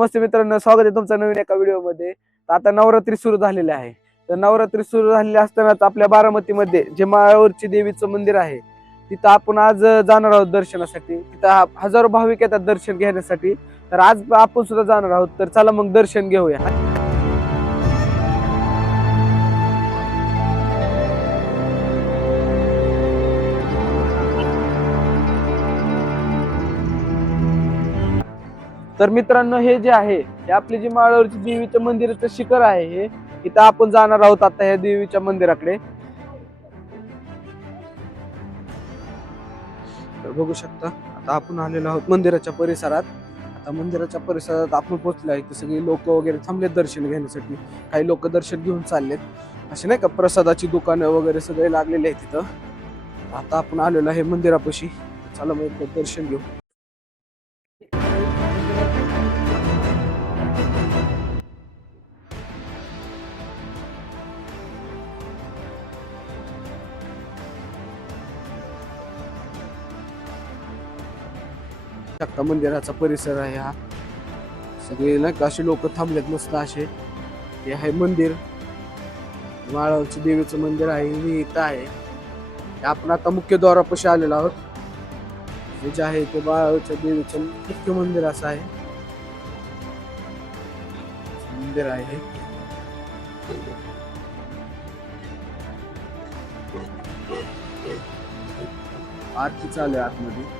नमस्ते मित्रांनो स्वागत आहे तुमचा नवीन एका व्हिडिओमध्ये. तर आता नवरात्री सुरू झालेली आहे. तर नवरात्री सुरू झालेली असतानाच आपल्या बारामतीमध्ये जे माळावरची देवीचं मंदिर आहे तिथं आपण आज जाणार आहोत दर्शनासाठी. तिथं हजारो भाविक येतात दर्शन घेण्यासाठी. तर आज आपण सुद्धा जाणार आहोत. तर चला मग दर्शन घेऊया. तर मित्रांनो हे जे आहे हे आपली जी माळावरची देवीच्या मंदिराचं शिखर आहे हे इथं आपण जाणार आहोत आता ह्या देवीच्या मंदिराकडे. तर बघू शकता आता आपण आलेलो आहोत मंदिराच्या परिसरात. आता मंदिराच्या परिसरात आपण पोहोचलो आहे सगळी लोक वगैरे थांबलेत दर्शन घेण्यासाठी. काही लोक दर्शन घेऊन चाललेत. असे नाही का प्रसादाची दुकानं वगैरे सगळे लागलेले आहेत तिथं आता आपण आलेलो आहे मंदिरापाशी. चला मग दर्शन घेऊ. शकता मंदिराचा परिसर आहे हा. सगळे नाही का असे लोक थांबलेत मस्त असे. हे आहे मंदिर. माळावरची देवीचं मंदिर आहे हे इथं आहे. आपण आता मुख्य द्वारापाशी आलेलो आहोत. हे जे आहे ते माळावरच्या देवीचं मुख्य मंदिर असं आहे. मंदिर आहे. आरती चालू आहे आतमध्ये.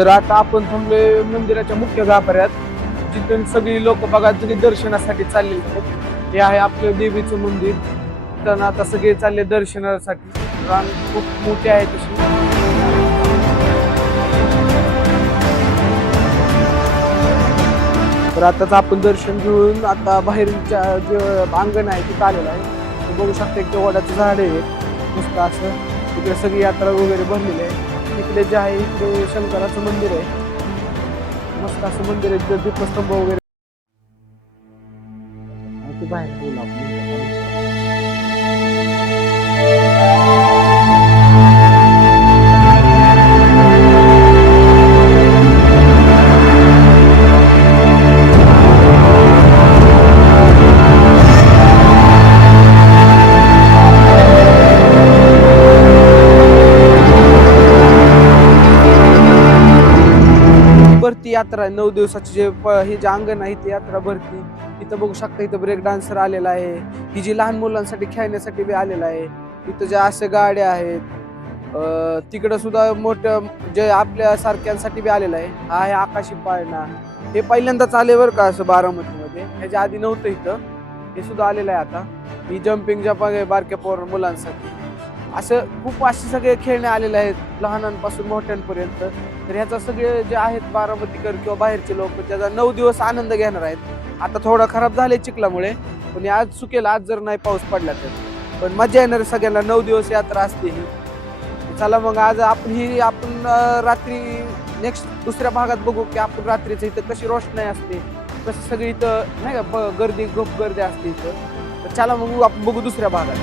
तर आता आपण थांबलोय मंदिराच्या मुख्य गाभाऱ्यात. जिथून सगळी लोक बघा तिथे दर्शनासाठी चाललेली आहेत हे आहे आपलं देवीचं मंदिर. तर आता सगळे चालले दर्शनासाठी. रान खूप मोठी आहे तशी. तर आताच आपण दर्शन घेऊन आता बाहेरच्या जे अंगण आहे तिथं आलेलं आहे. बघू शकता एक ते वडाचं झाड आहे. मस्त असं. तिकडे सगळी यात्रा वगैरे भरलेली आहे. इकडे जे आहे इकडे शंकराचं मंदिर आहे मस्त असं मंदिर आहे दीपस्तंभ वगैरे बाहेर बोला आपण. ती यात्रा आहे. नऊ दिवसाची जे प- हे जे अंगण आहे ती यात्रा भरती. इथं बघू शकता इथं ब्रेक डान्सर आलेला आहे. ही जी लहान मुलांसाठी खेळण्यासाठी बी आलेला आहे. इथं ज्या अशा गाड्या आहेत तिकडं सुद्धा मोठं जे आपल्या सारख्यांसाठी बी आलेलं आहे. हा आहे आकाशी पाळणा. हे पहिल्यांदाच आले बरं का असं बारामतीमध्ये. ह्याच्या आधी नव्हतं इथं. हे सुद्धा आलेलं आहे आता. ही जम्पिंग जपांग आहे बारक्या पोर मुलांसाठी. असं खूप असे सगळे खेळणे आलेले आहेत लहानांपासून मोठ्यांपर्यंत. तर ह्याचा सगळे जे आहेत बारामतीकर किंवा बाहेरचे लोक त्याचा नऊ दिवस आनंद घेणार आहेत. आता थोडं खराब झाले चिखलामुळे पण आज चुकेल आज जर नाही पाऊस पडला तर. पण मजा येणार सगळ्यांना नऊ दिवस यात्रा असते ही. चला मग आज आपण ही आपण रात्री नेक्स्ट दुसऱ्या भागात बघू की आपण रात्रीचं इथं कशी रोषणाई असते. कशी सगळी इथं नाही का ब- गर्दी खूप गर्दी असते इथं. तर चला मग आपण बघू दुसऱ्या भागात.